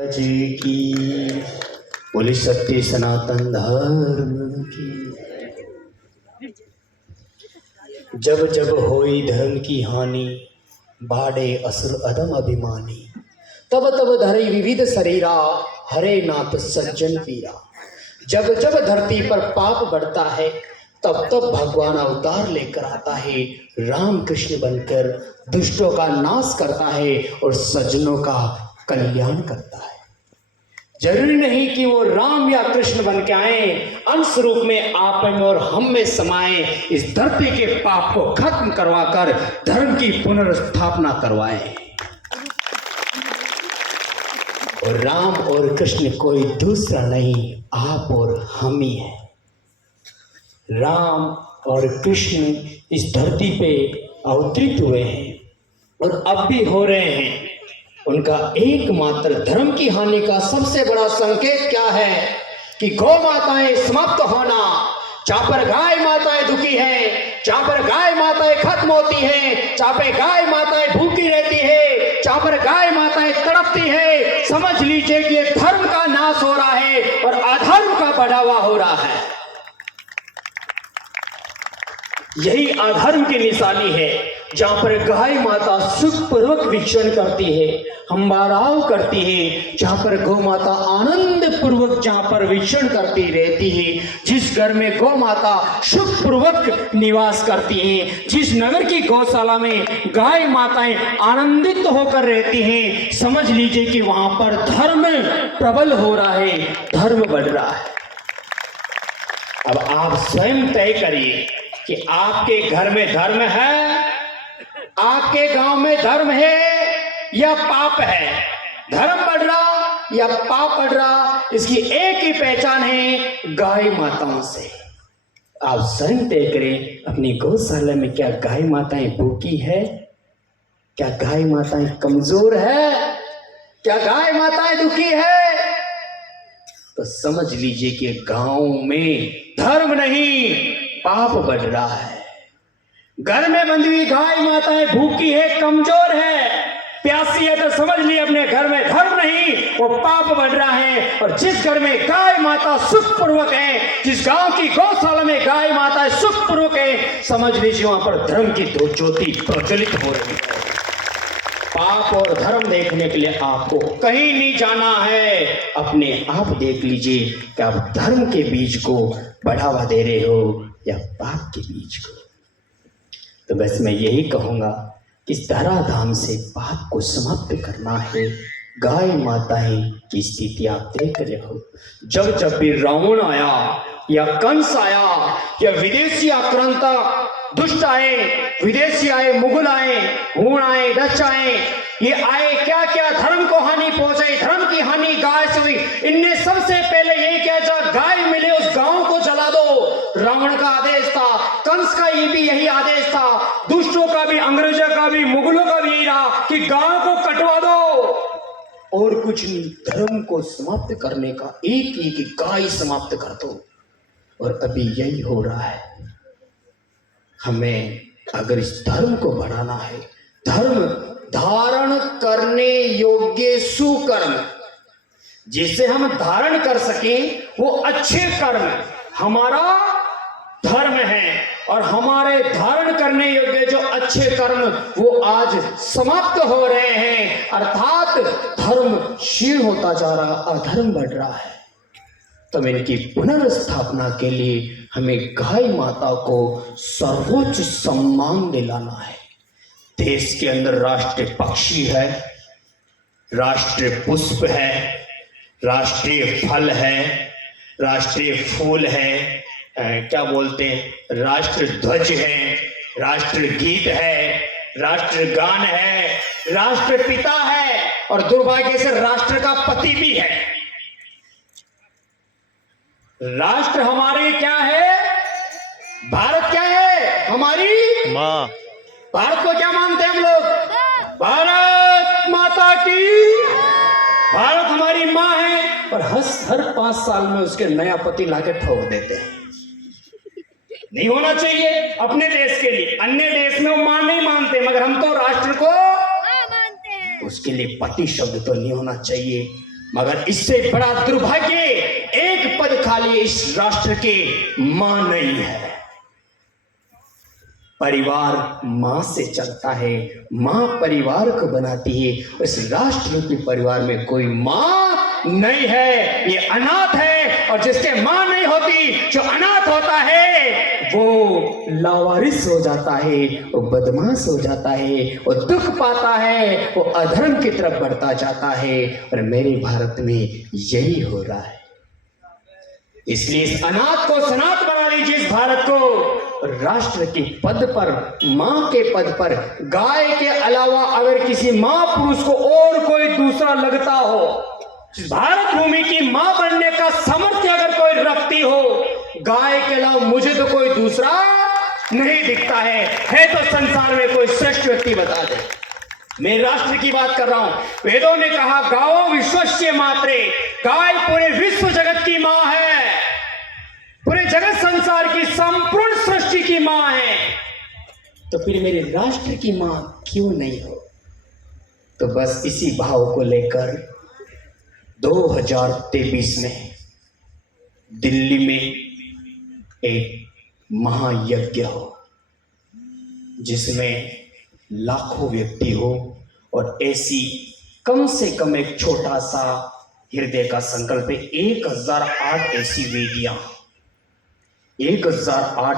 जी की बोली सत्य सनातन धर्म की। जब जब होई धर्म की हानि, बाड़े असुर अदम अभिमानी। तब तब धरे विविध शरीरा, हरे नाथ सज्जन पीरा। जब जब धरती पर पाप बढ़ता है, तब तब भगवान अवतार लेकर आता है, राम कृष्ण बनकर दुष्टों का नाश करता है और सज्जनों का कल्याण करता है। जरूरी नहीं कि वो राम या कृष्ण बन के आए, अंश रूप में आप में और हम में समाए, इस धरती के पाप को खत्म करवाकर धर्म की पुनर्स्थापना करवाएं। और राम और कृष्ण कोई दूसरा नहीं, आप और हम ही हैं। राम और कृष्ण इस धरती पे अवतरित हुए हैं और अब भी हो रहे हैं। उनका एकमात्र धर्म की हानि का सबसे बड़ा संकेत क्या है कि गौ माताएं समाप्त होना। जहां पर गाय माताएं दुखी है, जहां पर गाय माताएं खत्म होती है, जहां पर गाय माताएं भूखी रहती है, जहां पर गाय माताएं तड़पती है, समझ लीजिए कि धर्म का नाश हो रहा है और अधर्म का बढ़ावा हो रहा है। यही अधर्म की निशानी है। जहां पर गाय माता सुखपूर्वक विचरण करती है, हंबाराव करती है, जहां पर गौ माता आनंद पूर्वक जहां पर विचरण करती रहती है, जिस घर में गौ माता सुखपूर्वक निवास करती है, जिस नगर की गौशाला में गाय माताएं आनंदित होकर रहती हैं, समझ लीजिए कि वहां पर धर्म प्रबल हो रहा है, धर्म बढ़ रहा है। अब आप स्वयं तय करिए कि आपके घर में धर्म है, आपके गांव में धर्म है या पाप है। धर्म बढ़ रहा या पाप बढ़ रहा, इसकी एक ही पहचान है, गाय माताओं से। आप स्वयं तय करें अपनी गौशाला में क्या गाय माताएं भूखी है, क्या गाय माताएं कमजोर है, क्या गाय माताएं दुखी है। तो समझ लीजिए कि गांव में धर्म नहीं, पाप बढ़ रहा है। घर में बंधी हुई गाय माताएं भूखी है, कमजोर है, प्यासी है, तो समझ लिए अपने घर में धर्म नहीं, वो पाप बढ़ रहा है। और जिस घर में गाय माता सुखपूर्वक है, जिस गांव की गौशाला में गाय माता सुखपूर्वक है, समझ लीजिए वहां पर धर्म की दो ज्योति प्रज्वलित हो रही है। पाप और धर्म देखने के लिए आपको कहीं नहीं जाना है, अपने आप देख लीजिए कि आप धर्म के बीज को बढ़ावा दे रहे हो या पाप के बीज को। तो बस मैं यही कहूंगा कि इस धराधाम से पाप को समाप्त करना है। गाय माताएं की स्थिति आप देख रहे हो। जब जब भी रावण आया या कंस आया या विदेशी आक्रांता दुष्ट आए, विदेशी आए, मुगल आए, हूण आए, डच आए, ये आए, क्या क्या धर्म को हानि पहुंचाई। धर्म की हानि गाय से हुई। इनने सबसे पहले यही किया, जब गाय मिले उस गांव को जला दो। रावण का आदेश था, कंस का ये भी यही आदेश था, दुष्टों का भी, अंग्रेजों का भी, मुगलों का भी यही रहा कि गांव को कटवा दो। और कुछ नहीं, धर्म को समाप्त करने का एक एक गाय समाप्त कर दो। और अभी यही हो रहा है। हमें अगर इस धर्म को बढ़ाना है, धर्म धारण करने योग्य सुकर्म, जिसे हम धारण कर सकें वो अच्छे कर्म हमारा धर्म है। और हमारे धारण करने योग्य जो अच्छे कर्म वो आज समाप्त हो रहे हैं, अर्थात धर्म क्षीण होता जा रहा, अधर्म बढ़ रहा है। तो इनकी पुनर्स्थापना के लिए हमें गाय माता को सर्वोच्च सम्मान दिलाना है। देश के अंदर राष्ट्रीय पक्षी है, राष्ट्रीय पुष्प है, राष्ट्रीय फल है, राष्ट्रीय फूल है, क्या बोलते हैं, राष्ट्र ध्वज है, राष्ट्र गीत है, राष्ट्र गान है, राष्ट्र पिता है और दुर्भाग्य से राष्ट्र का पति भी है। राष्ट्र हमारे क्या है? भारत क्या है? हमारी माँ। भारत को क्या मानते हैं हम लोग? भारत माता की। भारत हमारी माँ है और हर 5 साल में उसके नया पति लाके ठोक देते हैं। नहीं होना चाहिए अपने देश के लिए। अन्य देश में वो मां नहीं मानते, मगर हम तो राष्ट्र को मानते हैं। उसके लिए पति शब्द तो नहीं होना चाहिए। मगर इससे बड़ा दुर्भाग्य एक पद खाली इस राष्ट्र के मां नहीं है। परिवार मां से चलता है, मां परिवार को बनाती है। इस राष्ट्र रूपी परिवार में कोई मां नहीं है, ये अनाथ है। और जिसके मां नहीं होती, जो अनाथ होता है, वो लावारिस हो जाता है, वो बदमाश हो जाता है, वो दुख पाता है, वो अधर्म की तरफ बढ़ता जाता है। और मेरे भारत में यही हो रहा है। इसलिए इस अनाथ को सनाथ बना लीजिए। इस भारत को राष्ट्र के पद पर, मां के पद पर, गाय के अलावा अगर किसी मां पुरुष को और कोई दूसरा लगता हो, भारत भूमि की मां बनने का सामर्थ्य अगर कोई रखती हो, गाय के अलावा मुझे तो कोई दूसरा नहीं दिखता है तो संसार में कोई श्रेष्ठ व्यक्ति बता दे। मैं राष्ट्र की बात कर रहा हूं। वेदों ने कहा गावो विश्वस्य मात्रे, गाय पूरे विश्व जगत की मां है, पूरे जगत संसार की संपूर्ण सृष्टि की मां है। तो फिर मेरे राष्ट्र की मां क्यों नहीं हो? तो बस इसी भाव को लेकर 2023 में दिल्ली में एक महायज्ञ हो, जिसमें लाखों व्यक्ति हो और ऐसी कम से कम एक छोटा सा हृदय का संकल्प है। 1008 ऐसी वेदियां, 1008